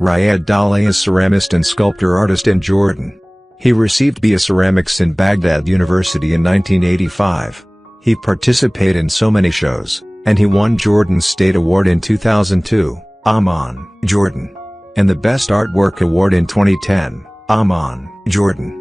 Raed Dahleh is ceramist and sculptor artist in Jordan. He received BA Ceramics in Baghdad University in 1985. He participated in so many shows, and he won Jordan's State Award in 2002, Amman, Jordan, and the Best Artwork Award in 2010, Amman, Jordan.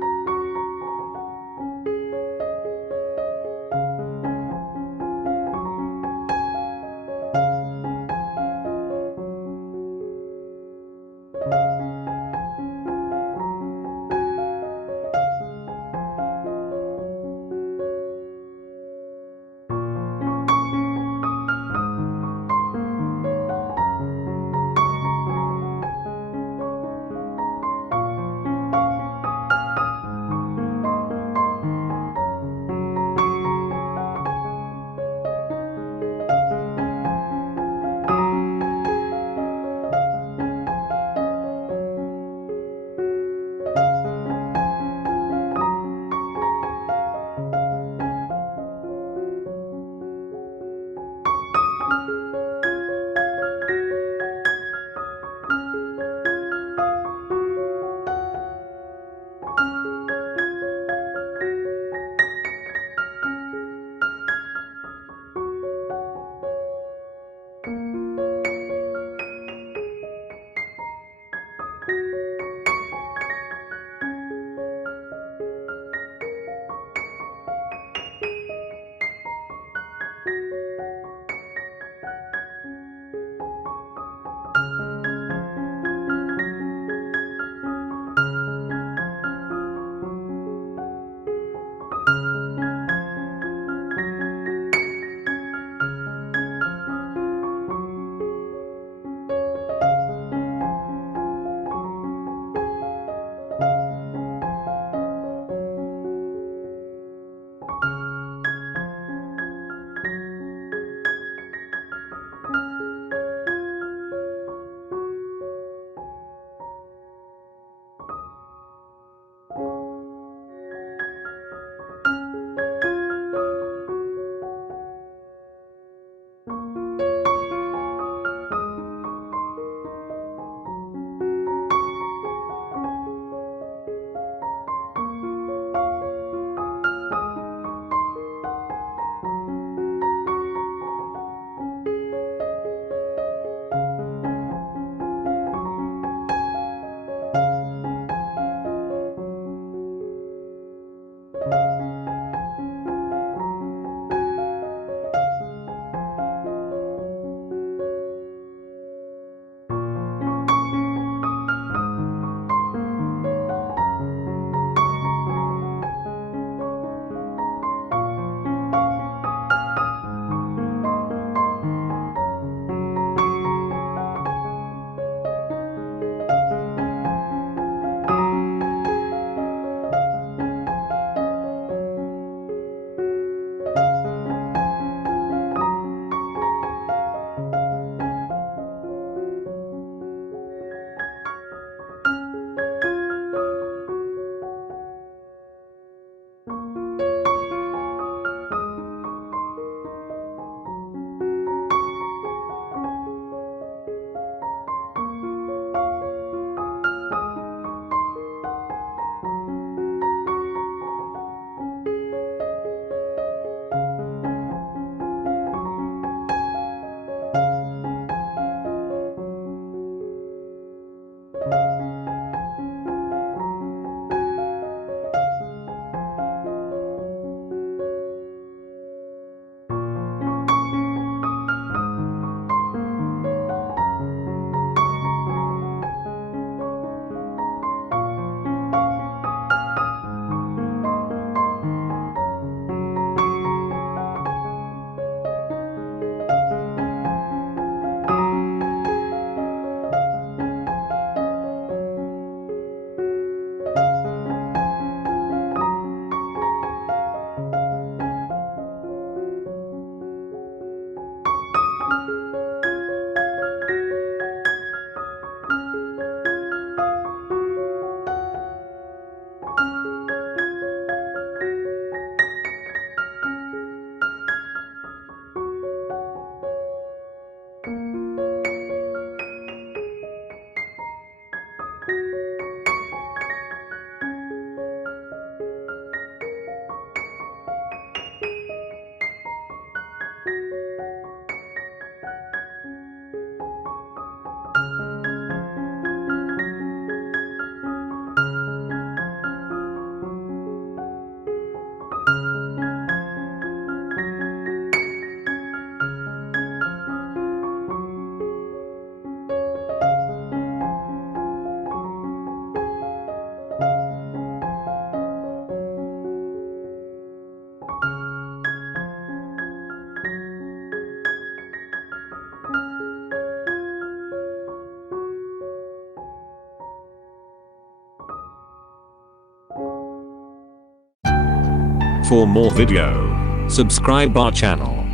For more video, subscribe our channel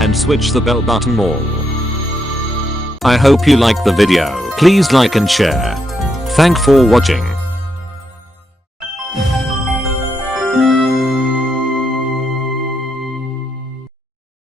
and switch the bell button all. I hope you like the video. Please like and share. Thank for watching.